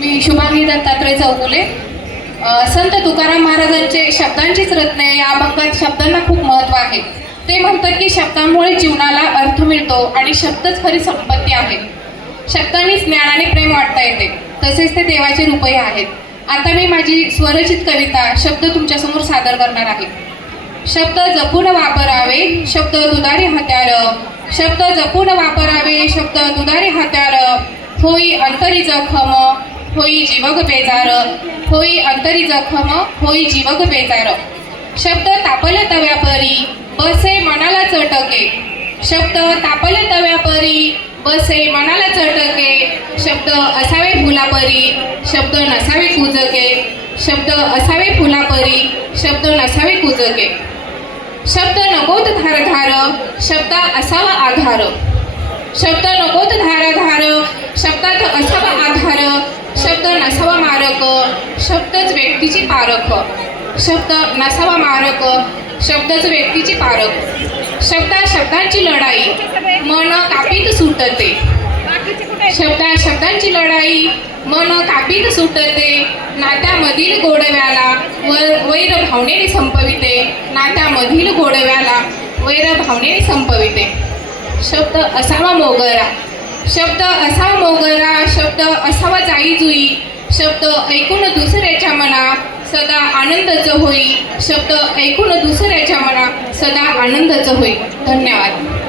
मी शुभांगी दत्तात्रय चौगुले. संत तुकाराम महाराजांचे शब्दांचीच रत्ने या अभंगात शब्दांना खूप महत्त्व आहे. ते म्हणतात की शब्दांमुळे जीवनाला अर्थ मिळतो आणि शब्दच खरी संपत्ती आहे. शब्दांनीच ज्ञानाने प्रेम वाटता येते. तसेच ते देवाचे रूपही आहेत. आता मी माझी स्वरचित कविता शब्द तुमच्यासमोर सादर करणार आहे. शब्द जपून वापरावे शब्द दुधारी हत्यार शब्द जपून वापरावे शब्द दुधारी हत्यार होई अंतरी जखम होई जीवग बेजार होई अंतरी जखम होई जीवग बेजार. शब्द तापल तव्यापरी बसे मनाला चटके. शब्द तापल तव्यापरी बसे मनाला चटके. शब्द असावे फुलापरी शब्द नसावे कुजके. शब्द असावे फुलापरी शब्द नसावे कुजके. शब्द नकोत धारधार शब्द असावा आधार. शब्द नकोत धारधार शब्दात असावा आधार शब्द नसावा मारक शब्दच व्यक्तीची पारख. शब्द नसावा मारक शब्दच व्यक्तीची पारख. शब्दा शब्दांची लढाई मन कापीत सुटते. शब्दा शब्दांची लढाई मन कापीत सुटते. नात्यामधील गोडव्याला व वैर भावनेने संपविते. नात्यामधील गोडव्याला वैर भावनेने संपविते. शब्द असावा मोगरा. शब्द असावा मोगरा शब्द असावा जाई जुई शब्द ऐकून दुसरे सदा आनंदच होई शब्द ऐकून दुसऱ्याच्या मनात सदा आनंदच होई धन्यवाद.